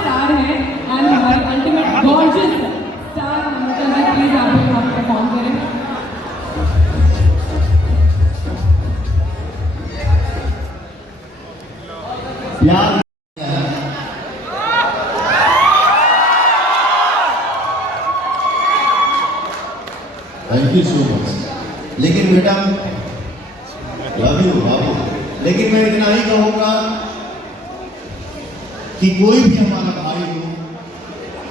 Star है and हमारे ultimate gorgeous star Namrata ji, please आप लोग वहाँ परफॉर्म करें। यार थैंक यू सो मच। लेकिन बेटा लव यू बाबू, लेकिन मैं इतना ही कहूंगा कि कोई भी हमारा भाई हो,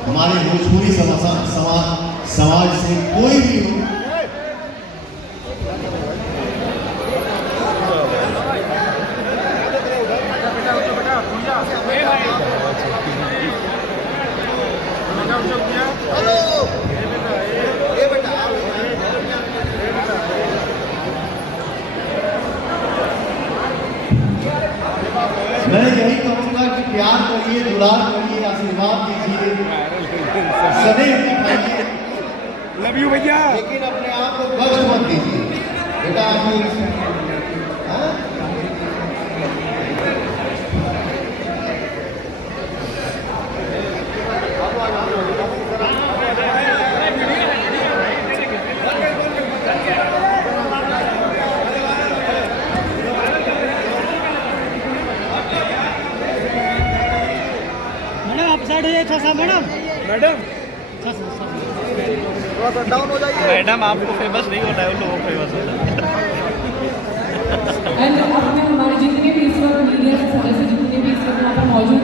हमारे भोजपुरी समाज से कोई भी हो, मैं यही कहूंगा कि प्यार करिए, दुलार करिए, आशीर्वाद दीजिए, सदैव दिखाइए, लव यू भैया, लेकिन अपने आप को कष्ट मत दीजिए बेटा। आप मैडम थोड़ा सा डाउन हो जाइए। मैडम आपको फेमस नहीं होता है, उन लोगों को फेमस होता है। एंड अपने हमारे जितने भी इस वक्त मीडिया के सदस्य जितने भी इस वक्त यहाँ पर मौजूद